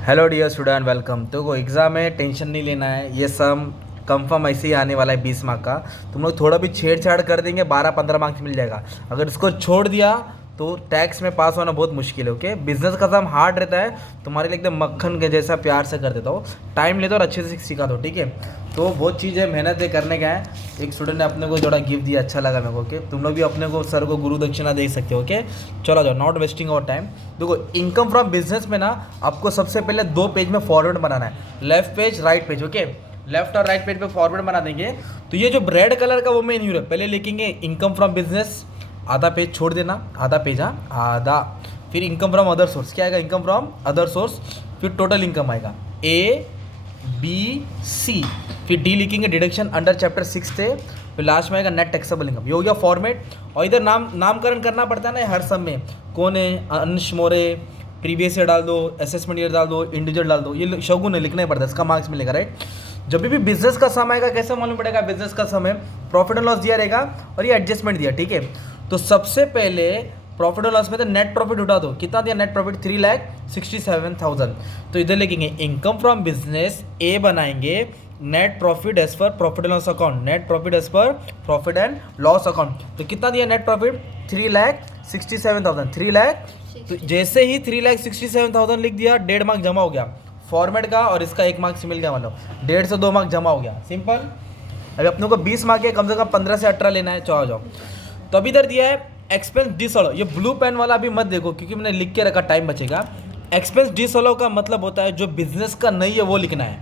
Hello dear student, welcome. तो exam में tension नहीं लेना है, ये सम कंफर्म ऐसे ही आने वाला है 20 मार्क का। तुम लोग थोड़ा भी छेड़छाड़ कर देंगे 12-15 मार्क्स मिल जाएगा। अगर इसको छोड़ दिया तो टैक्स में पास होना बहुत मुश्किल है। ओके, बिजनेस का सम हार्ड रहता है, तुम्हारे लिए एकदम मक्खन के जैसा प्यार से कर देता हूँ। टाइम ले दो और अच्छे से सिखा दो, ठीक है। तो बहुत चीज़ है, मेहनत है करने का है। एक स्टूडेंट ने अपने को थोड़ा गिफ्ट दिया, अच्छा लगा मेरे को। ओके, तुम लोग भी अपने को सर को गुरु दक्षिणा दे सकते हो। ओके, चलो जाओ, नॉट वेस्टिंग अवर टाइम। देखो, इनकम फ्रॉम बिजनेस में ना आपको सबसे पहले 2 पेज में फॉरवर्ड बनाना है, left page right page. Okay, left और राइट पेज पे फॉरवर्ड बना देंगे। तो ये जो रेड कलर का वो मेन यूर है, पहले लिखेंगे इनकम फ्रॉम बिजनेस, आधा पेज छोड़ देना, आधा पेज, हाँ आधा। फिर इनकम फ्रॉम अदर सोर्स, क्या आएगा, इनकम फ्रॉम अदर सोर्स। फिर टोटल इनकम आएगा ए बी सी। फिर डी लिखेंगे डिडक्शन अंडर चैप्टर 6 थे। फिर लास्ट में आएगा नेट टैक्सेबल इनकम। ये हो गया फॉर्मेट। और इधर नामकरण करना पड़ता है ना हर सब में, कौन है, अंश मोरे, प्रीवियस ईयर डाल दो, असेसमेंट ईयर डाल दो, इंडिविजुअल डाल दो। ये शगुन है, लिखना ही पड़ता है, इसका मार्क्स मिलेगा, राइट। जब भी बिजनेस का सम आएगा कैसे मालूम पड़ेगा, बिजनेस का सम है, प्रॉफिट एंड लॉस दिया रहेगा और ये एडजस्टमेंट दिया, ठीक है। तो सबसे पहले प्रॉफिट और लॉस में तो नेट प्रॉफिट उठा दो, कितना दिया नेट प्रॉफिट, 3,67,000। तो इधर लिखेंगे इनकम फ्रॉम बिजनेस, ए बनाएंगे net profit as per profit and loss account, net profit as per profit and loss account. तो कितना दिया नेट प्रॉफिट, 3,67,000, 3 लाख। तो जैसे ही 3,67,000 लिख दिया, 1.5 मार्क जमा हो गया फॉर्मेट का, और इसका 1 मार्क्स मिल गया, मतलब 1.5 से 2 मार्क जमा हो गया, सिंपल। अभी अपने को 20 मार्क है, कम से कम 15 से 18 लेना है। चलो जाओ। तो अभी इधर दिया है एक्सपेंस डिसअलाउ। ये ब्लू पेन वाला अभी मत देखो क्योंकि मैंने लिख के रखा, टाइम बचेगा। एक्सपेंस डिसअलाउ का मतलब होता है जो बिजनेस का नहीं है वो लिखना है,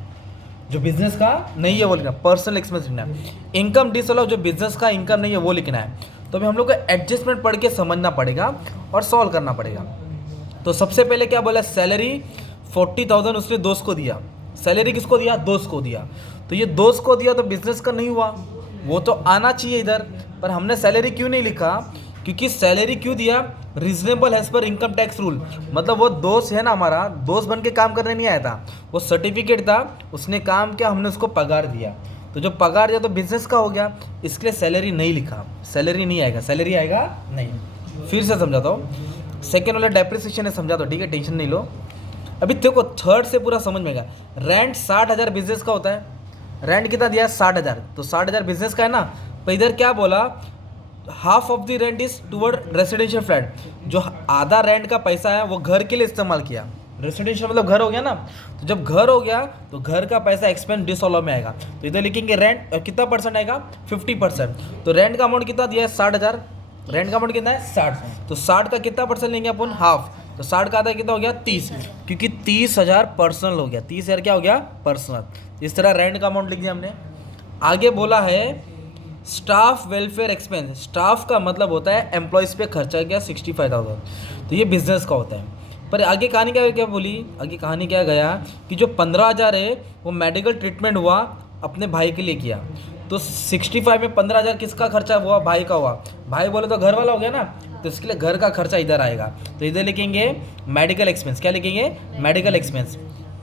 जो बिजनेस का नहीं है वो लिखना है, पर्सनल एक्सपेंस लिखना है। इनकम डिसअलाउ, जो बिजनेस का इनकम नहीं है वो लिखना है। तो अभी हम लोग को एडजस्टमेंट पढ़ के समझना पड़ेगा और सॉल्व करना पड़ेगा। तो सबसे पहले क्या बोला, सैलरी 40,000 उसने दोस्त को दिया। सैलरी किसको दिया, दोस्त को दिया। तो ये दोस्त को दिया तो बिजनेस का नहीं हुआ, वो तो आना चाहिए इधर। पर हमने सैलरी क्यों नहीं लिखा, क्योंकि सैलरी क्यों दिया, reasonable as per income tax rule. मतलब वो दोस्त है ना हमारा, दोस्त बन के काम करने नहीं आया था, वो सर्टिफिकेट था, उसने काम किया, हमने उसको पगार दिया। तो जो पगार दिया तो बिजनेस का हो गया, इसके लिए सैलरी नहीं लिखा। सैलरी नहीं आएगा, सैलरी आएगा नहीं। फिर से समझाता हूँ, सेकेंड वाला डेप्रिसिएशन है, समझा दो, ठीक है, टेंशन नहीं लो। अभी देखो थर्ड से पूरा समझ में आएगा। रेंट 60,000 बिजनेस का होता है, रेंट कितना दिया है, 60,000। तो 60,000 बिजनेस का है ना। तो इधर क्या बोला, half of the rent is toward residential flat. जो आधा रेंट का पैसा है वो घर के लिए इस्तेमाल किया। रेसिडेंशियल मतलब घर हो गया ना, तो जब घर हो गया तो घर का पैसा एक्सपेंस डिसअलाउ में आएगा। तो इधर लिखेंगे रेंट, कितना परसेंट आएगा, 50%। तो रेंट का अमाउंट कितना दिया है, 60,000। रेंट का अमाउंट कितना है, 60। तो 60 का कितना परसेंट लेंगे अपन, हाफ। तो 60 का आधा कितना हो गया, 30, क्योंकि 30,000 पर्सनल हो गया, 30,000 क्या हो गया, पर्सनल। इस तरह रेंट का अमाउंट लिख दिया हमने। आगे बोला है स्टाफ वेलफेयर एक्सपेंस। स्टाफ का मतलब होता है एम्प्लॉयज़ पे खर्चा गया 65,000, तो ये बिजनेस का होता है। पर आगे कहानी क्या बोली, आगे कहानी क्या गया कि जो 15,000 है वो मेडिकल ट्रीटमेंट हुआ, अपने भाई के लिए किया। तो 65 में 15,000 किसका खर्चा हुआ, भाई का हुआ। भाई बोले तो घर वाला हो गया ना, तो इसके लिए घर का खर्चा इधर आएगा। तो इधर लिखेंगे मेडिकल एक्सपेंस, क्या लिखेंगे, मेडिकल एक्सपेंस।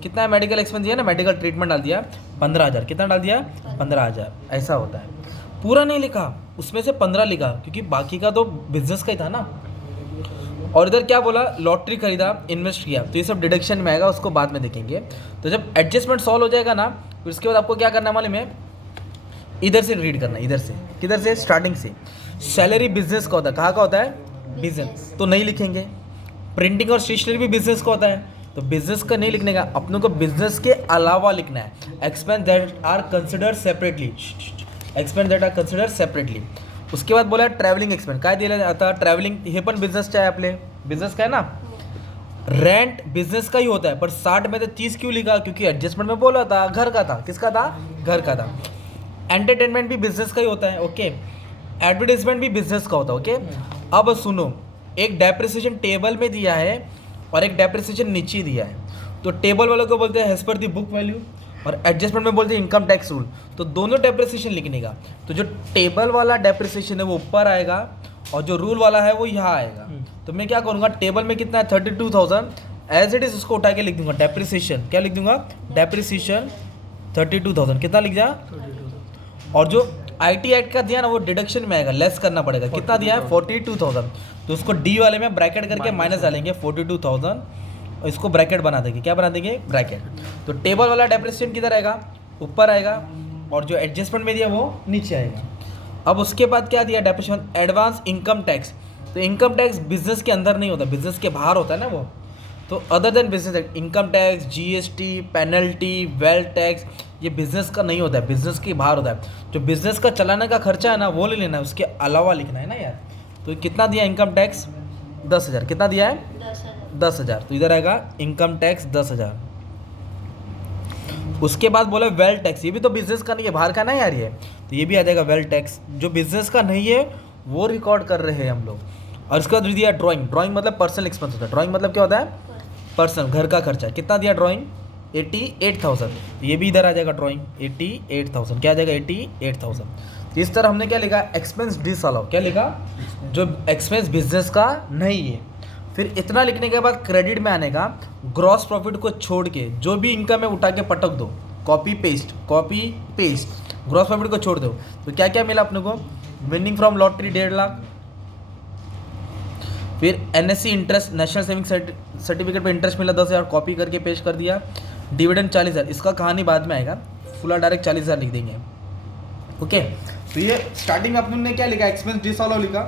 कितना है मेडिकल एक्सपेंस दिया ना, मेडिकल ट्रीटमेंट डाल दिया 15,000। कितना डाल दिया, 15,000। ऐसा होता है, पूरा नहीं लिखा, उसमें से 15 लिखा क्योंकि बाकी का तो बिजनेस का ही था ना। और इधर क्या बोला, लॉटरी खरीदा, इन्वेस्ट किया, तो ये सब डिडक्शन में आएगा, उसको बाद में देखेंगे। तो जब एडजस्टमेंट सॉल्व हो जाएगा ना, फिर उसके बाद आपको क्या करना है मालूम है, इधर से रीड करना है, इधर से, किधर से, स्टार्टिंग से। सैलरी बिजनेस का होता है, कहाँ का होता है, बिजनेस, तो नहीं लिखेंगे। प्रिंटिंग और स्टेशनरी भी बिजनेस का होता है, तो बिजनेस का नहीं लिखने का, अपनों को बिजनेस के अलावा लिखना है। Expense that are considered separately, expense that are consider separately. उसके बाद बोला ट्रॅव्हलिंग एक्सपेंस, काय दिलं आता ट्रॅव्हलिंग, हे पण बिजनेसचं आहे, आपले बिजनेस का है ना। रेंट बिजनेस का ही होता है, पर 60 में तो 30 क्यों लिखा, क्योंकि एडजस्टमेंट में बोला था घर का था, किसका था, घर का था। एंटरटेनमेंट भी बिजनेस का ही होता है, ओके। एडवर्टीजमेंट भी बिजनेस का होता है, ओके। अब सुनो, एक डेप्रिसिएशन टेबल में दिया है और एक डेप्रिसिएशन नीचे दिया है। तो टेबल वालों को बोलते हैं एज पर दी बुक वैल्यू, और एडजस्टमेंट में बोलते हैं इनकम टैक्स रूल। तो दोनों डेप्रिसिएशन लिखने का, तो जो टेबल वाला डेप्रिसिएशन है वो ऊपर आएगा और जो रूल वाला है वो यहाँ आएगा। तो मैं क्या करूँगा, टेबल में कितना है 32,000, एज इट इज उसको उठा के लिख दूंगा डेप्रिसिएशन, क्या लिख दूंगा, डेप्रिसिएशन 32,000, कितना लिख दिया। और जो IT एक्ट का दिया ना वो डिडक्शन में आएगा, लेस करना पड़ेगा, कितना दिया है 42,000। तो उसको डी वाले में ब्रैकेट करके माइनस डालेंगे 42,000, और इसको ब्रैकेट बना देंगे, क्या बना देंगे, ब्रैकेट। तो टेबल वाला डेप्रिसिएशन किधर आएगा, ऊपर आएगा, और जो एडजस्टमेंट में दिया वो नीचे आएगा। अब उसके बाद क्या दिया डेप्रिसिएशन, एडवांस इनकम टैक्स। तो इनकम टैक्स बिजनेस के अंदर नहीं होता, बिजनेस के बाहर होता है ना वो। तो other than business income tax, GST, penalty, wealth tax, ये बिजनेस का नहीं होता है, बिजनेस के बाहर होता है। जो बिजनेस का चलाने का खर्चा है ना वो ले लेना है, उसके अलावा लिखना है ना यार। तो कितना दिया इनकम टैक्स, 10,000, कितना दिया है, 10,000। तो इधर आएगा इनकम टैक्स 10,000। उसके बाद बोला वेल्थ टैक्स, ये भी तो बिजनेस का नहीं है, बाहर का ना यार ये, तो ये भी आ जाएगा वेल्थ टैक्स। जो बिजनेस का नहीं है वो रिकॉर्ड कर रहे हैं हम लोग। और उसके बाद दिया ड्राइंग, ड्राइंग मतलब पर्सनल एक्सपेंस होता है। ड्राइंग मतलब क्या होता है, पर्सनल, घर का खर्चा। कितना दिया ड्राइंग, 88,000। ये भी इधर आ जाएगा ड्राइंग 88,000, क्या आ जाएगा 88,000। तो इस तरह हमने क्या लिखा, एक्सपेंस डिसअलाउ, क्या लिखा, जो एक्सपेंस बिजनेस का नहीं है। फिर इतना लिखने के बाद क्रेडिट में आने का, ग्रॉस प्रॉफिट को छोड़ के जो भी इनकम है उठा के पटक दो, कॉपी पेस्ट, ग्रॉस प्रॉफिट को छोड़ दो। तो क्या क्या मिला अपने को, विनिंग फ्रॉम लॉटरी 1.5 लाख, फिर NSC interest, national saving certificate पे इंटरेस्ट मिला 10,000, कॉपी करके पेश कर दिया। डिविडेंड 40,000, इसका कहानी बाद में आएगा, फुला डायरेक्ट 40,000 लिख देंगे। ओके, तो ये स्टार्टिंग में अपने क्या लिखा, एक्सपेंस डिसअलाउ लिखा,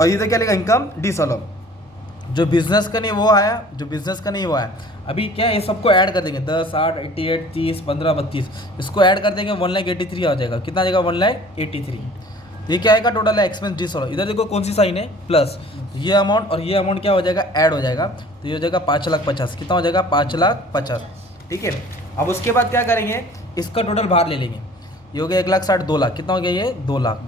और इधर क्या लिखा, इनकम डिसअलाउ। जो बिजनेस का नहीं वो आया, जो बिजनेस का नहीं वो आया। अभी क्या है, ये सबको ऐड कर देंगे, 10, 8, 88, 30, 15, 32, इसको ऐड कर देंगे, 1,83,000 आ जाएगा। कितना आ जाएगा, 1,83,000। ये क्या आएगा, टोटल है एक्सपेंस डिसअलाउ। इधर देखो कौन सी साइन है, प्लस, ये अमाउंट और ये अमाउंट क्या हो जाएगा, ऐड हो जाएगा। तो ये हो जाएगा 5,50,000, कितना हो जाएगा, 5,50,000। ठीक है, अब उसके बाद क्या करेंगे, इसका टोटल बाहर ले लेंगे। ये हो गया 1,60,000, 2 लाख, कितना हो गया ये, 2 लाख।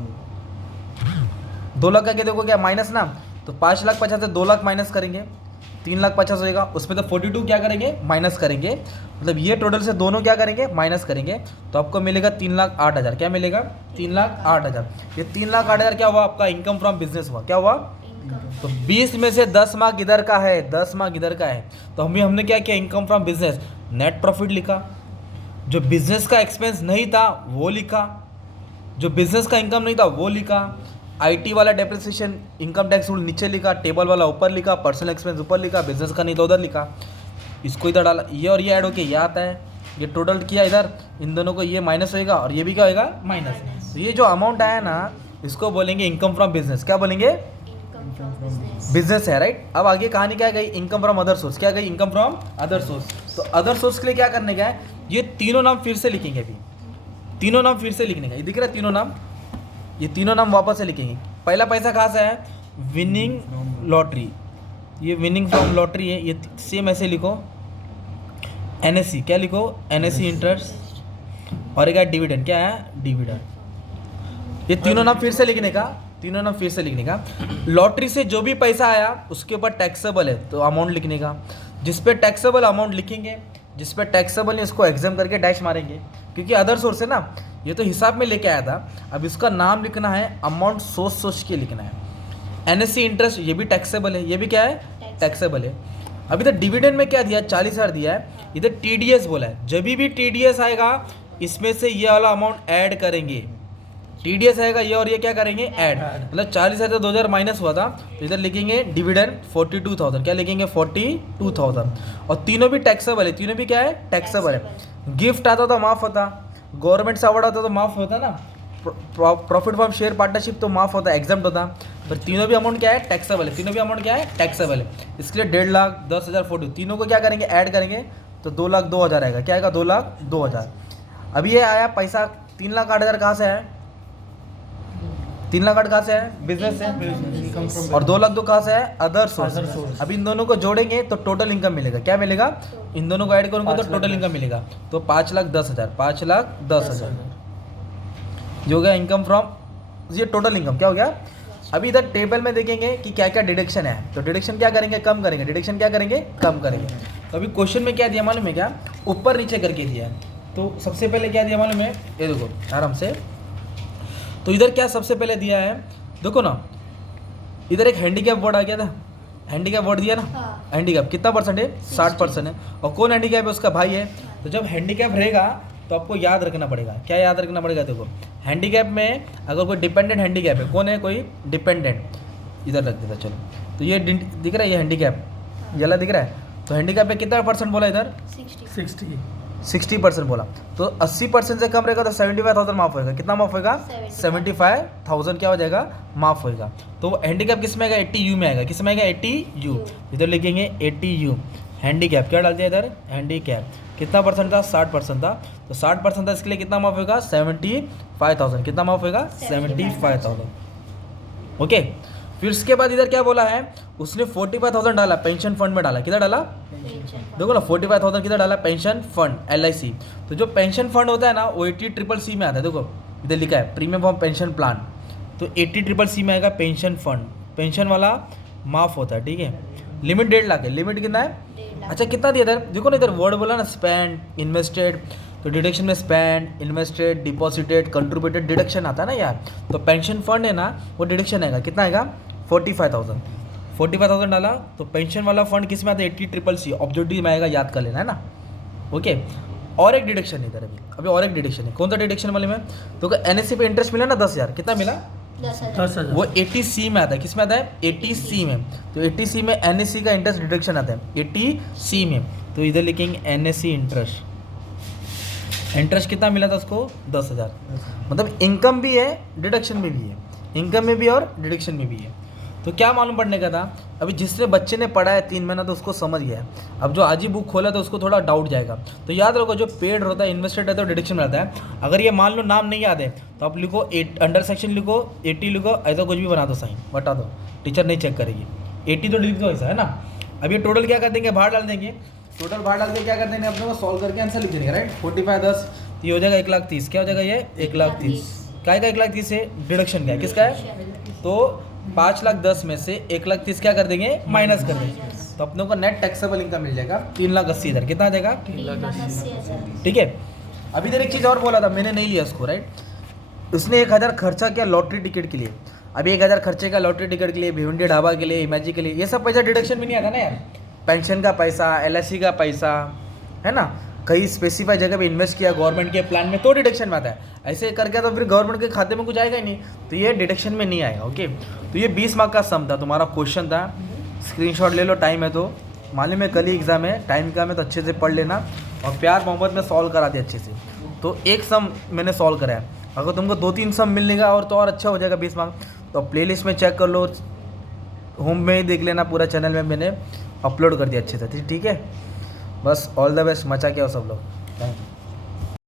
2 लाख का क्या देखो क्या माइनस ना, तो 5,50,000 से 2 लाख माइनस करेंगे, 3,50,000 हो जाएगा। उसमें तो 42 क्या करेंगे, माइनस करेंगे, मतलब ये टोटल से दोनों क्या करेंगे, माइनस करेंगे। तो आपको मिलेगा 3,08,000, क्या मिलेगा, 3,08,000। ये 3,08,000 क्या हुआ, आपका इनकम फ्रॉम बिजनेस हुआ, क्या हुआ। तो 20 में से 10 मार्क इधर का है, 10 मार्क इधर का है। तो हमने क्या किया, income from business, net profit लिखा, जो बिजनेस का एक्सपेंस नहीं था वो लिखा, जो बिजनेस का इनकम नहीं था वो लिखा, आईटी वाला डेप्रिसिएशन, इनकम टैक्स रूल नीचे लिखा, टेबल वाला ऊपर लिखा, पर्सनल एक्सपेंस ऊपर लिखा, बिजनेस का नहीं था उधर लिखा। इसको इधर डाला, ये और ये ऐड होके ये आता है, ये टोटल किया इधर, इन दोनों को ये माइनस होएगा और ये भी क्या होएगा, माइनस। तो ये जो अमाउंट आया ना, इसको बोलेंगे इनकम फ्रॉम बिजनेस, क्या बोलेंगे, बिजनेस है, राइट। अब आगे कहानी क्या गई, इनकम फ्रॉम अदर सोर्स, क्या गई, इनकम फ्रॉम अदर सोर्स। तो अदर सोर्स के लिए क्या करने का है, ये तीनों नाम फिर से लिखेंगे। अभी तीनों नाम फिर से लिखने का, ये दिख रहा है तीनों नाम, ये तीनों नाम वापस से लिखेंगे। पहला पैसा कहाँ से है, विनिंग लॉटरी, ये विनिंग फ्रॉम लॉटरी है, ये सेम ऐसे लिखो। एनएससी क्या लिखो, एनएससी इंटरेस्ट, और एक है डिविडेंड, क्या है, डिविडेंड। ये तीनों नाम फिर से लिखने का, तीनों नाम फिर से लिखने का। लॉटरी से जो भी पैसा आया उसके ऊपर टैक्सेबल है तो अमाउंट लिखने का, जिस पे टैक्सेबल अमाउंट लिखेंगे, जिस पे टैक्सेबल है इसको एग्जाम करके डैश मारेंगे, क्योंकि अदर सोर्स है ना, ये तो हिसाब में लेके आया था। अब इसका नाम लिखना है, अमाउंट सोच के लिखना है। एनएससी इंटरेस्ट ये भी टैक्सेबल है, ये भी क्या है, टैक्सेबल है। अब इधर डिविडेंड में क्या दिया, 40,000 दिया है। इधर टीडीएस बोला है, जब भी टीडीएस आएगा इसमें से ये वाला अमाउंट ऐड करेंगे। टीडीएस आएगा ये और ये क्या करेंगे, ऐड, मतलब 40,000 से 2,000 माइनस हुआ था, तो इधर लिखेंगे डिविडेंड 42,000, क्या लिखेंगे 42,000। और तीनों भी टैक्सेबल है, तीनों भी क्या है, टैक्सेबल है। गिफ्ट आता तो माफ होता, गवर्नमेंट से अवार्ड होता तो माफ होता ना, प्रॉफिट फ्रॉम शेयर पार्टनरशिप तो माफ होता, एग्जाम्प्ट होता, पर तीनों भी अमाउंट क्या है, टैक्सेबल है। तीनों भी अमाउंट क्या है, टैक्सेबल है। इसके लिए 1.5 लाख, 10,000, 42, तीनों को क्या करेंगे, ऐड करेंगे, तो 2,02,000 आएगा, क्या आएगा, 2,02,000। अब ये आया पैसा 3,08,000 कहाँ से है, 3,08,000 कहाँ से है, बिजनेस से, और 2,02,000 कहाँ से है, अदर सोर्स। अब इन दोनों को जोड़ेंगे तो टोटल इनकम मिलेगा, क्या मिलेगा, इन दोनों को ऐड करूँगा तो टोटल इनकम मिलेगा, तो 5,10,000, 5,10,000 जो हो गया इनकम फ्रॉम, ये टोटल इनकम क्या हो गया। अभी इधर टेबल में देखेंगे कि क्या क्या डिडक्शन है, तो डिडक्शन क्या करेंगे, कम करेंगे, डिडक्शन क्या करेंगे, कम करेंगे। तो अभी क्वेश्चन में क्या दिया मालूम है, क्या ऊपर नीचे करके दिया है। तो सबसे पहले क्या दिया मालूम है, ये देखो आराम से, तो इधर क्या सबसे पहले दिया है, देखो ना, इधर एक हैंडीकैप वर्ड आ गया था, हैंडीकैप वर्ड दिया ना, हैंडीकैप कितना परसेंट है, 60% है। और कौन हैंडीकैप है, उसका भाई है। तो जब हैंडीकैप रहेगा तो आपको याद रखना पड़ेगा, क्या याद रखना पड़ेगा, देखो हैंडीकैप में अगर कोई डिपेंडेंट हैंडीकैप है, कौन है, कोई डिपेंडेंट, इधर रख देता चलो, तो ये दिख रहा है, ये हैंडीकैप, ये वाला दिख रहा है। तो हैंडीकैप पे कितना परसेंट बोला इधर? 60% बोला। तो 80% से कम रहेगा तो 75,000 माफ होएगा। कितना माफ होएगा? 75,000 क्या हो जाएगा? माफ होएगा। तो हैंडीकैप किस में आएगा? 80U में आएगा। किस में आएगा? 80U। इधर लिखेंगे 80U। हैंडीकैप क्या डाल दिया इधर? हैंडीकैप कितना परसेंट था? 60% था। तो 60% था, इसके लिए कितना माफ होगा? 75,000। कितना माफ होगा? 75,000। ओके। फिर इसके बाद इधर क्या बोला है? उसने 45,000 डाला पेंशन फंड में डाला। किधर डाला? देखो ना, 45,000 किधर डाला? Pension fund, LIC। तो जो पेंशन फंड होता है ना वो 80CCC में आता है। देखो इधर लिखा है प्रीमियम फॉर पेंशन प्लान, तो 80CCC में आएगा पेंशन फंड। पेंशन वाला माफ होता है, ठीक है। लिमिट 1.5 लाख है। लिमिट कितना है? अच्छा कितना दिया इधर? देखो ना इधर वर्ड बोला ना, स्पेंड, इन्वेस्टेड। तो डिडक्शन में spend, invested, deposited, contributed deduction आता है ना यार। तो पेंशन फंड है ना वो डिडक्शन आएगा। कितना आएगा? 45,000 डाला। तो पेंशन वाला फंड किस में आता है? 80CCC ऑब्जेक्टिव में आएगा, याद कर लेना है ना। ओके। और एक डिडक्शन इधर अभी और एक डिडक्शन है। कौन सा डिडक्शन वाले में? तो NSC पे इंटरेस्ट मिला ना 10,000। कितना मिला? 10,000। वो 80C में आता है। किस में आता है? 80C में। तो 80C में NSC का इंटरेस्ट डिडक्शन आता है 80C में। तो इधर लिखेंगे NSC इंटरेस्ट। इंटरेस्ट कितना मिला था उसको? 10,000। मतलब इनकम भी है, डिडक्शन में भी है। इनकम में भी और डिडक्शन में भी है। तो क्या मालूम पड़ने का था? अभी जिसने बच्चे ने पढ़ा है 3 महीना तो उसको समझ गया है। अब जो आज ही बुक खोला तो उसको थोड़ा डाउट जाएगा। तो याद रखो, जो पेड होता है, इन्वेस्टेड रहता है, डिडक्शन में रहता है। अगर ये मान लो नाम नहीं याद है तो आप लिखो अंडर सेक्शन लिखो 80 लिखो, ऐसा कुछ भी बना दो, साइन बता दो, टीचर नहीं चेक करेगी। 80 तो लिख दो ऐसा, है ना। अब ये टोटल क्या कर देंगे? बाहर डाल देंगे। टोटल बाहर डाल के क्या कर देंगे? अपने को सॉल्व करके आंसर लिख देंगे, राइट। 45 10 ये हो जाएगा 1,30,000। क्या हो जाएगा ये? 1,30,000। क्या का 1,30,000 है? डिडक्शन का है। किसका है? तो 5,10,000 में से 1,30,000 क्या कर देंगे? माइनस कर देंगे। तो अपने को नेट टैक्सेबल इनकम मिल जाएगा 3,80,000। कितना आ जाएगा? 3,80,000। ठीक है। अभी इधर एक चीज़ और बोला था, मैंने नहीं लिया उसको, राइट। उसने 1,000 खर्चा किया लॉटरी टिकट के लिए। अभी 1,000 खर्चे का लॉटरी टिकट के लिए, भिवंडी ढाबा के लिए, इमेजी के लिए, ये सब पैसा डिडक्शन में नहीं आता ना यार। पेंशन का पैसा, LIC का पैसा, है ना। कहीं स्पेसिफाई जगह पे इन्वेस्ट किया गवर्नमेंट के प्लान में तो डिडक्शन में आता है। ऐसे करके तो फिर गवर्नमेंट के खाते में कुछ आएगा ही नहीं, तो ये डिडक्शन में नहीं आएगा। ओके। तो ये 20 मार्क का सम था, तुम्हारा क्वेश्चन था। स्क्रीनशॉट ले लो, टाइम है तो। मालूम है कल ही एग्जाम है, टाइम का है तो अच्छे से पढ़ लेना और प्यार मोहब्बत में सॉल्व करा दे अच्छे से। तो एक सम मैंने सॉल्व कराया। अगर तुमको 2-3 सम मिलेगा और तो और अच्छा हो जाएगा 20 मार्क। तो प्लेलिस्ट में चेक कर लो, होम में ही देख लेना, पूरा चैनल में मैंने अपलोड कर दिया अच्छे से, ठीक है। बस ऑल द बेस्ट, मचा के आओ सब लोग। Thank you.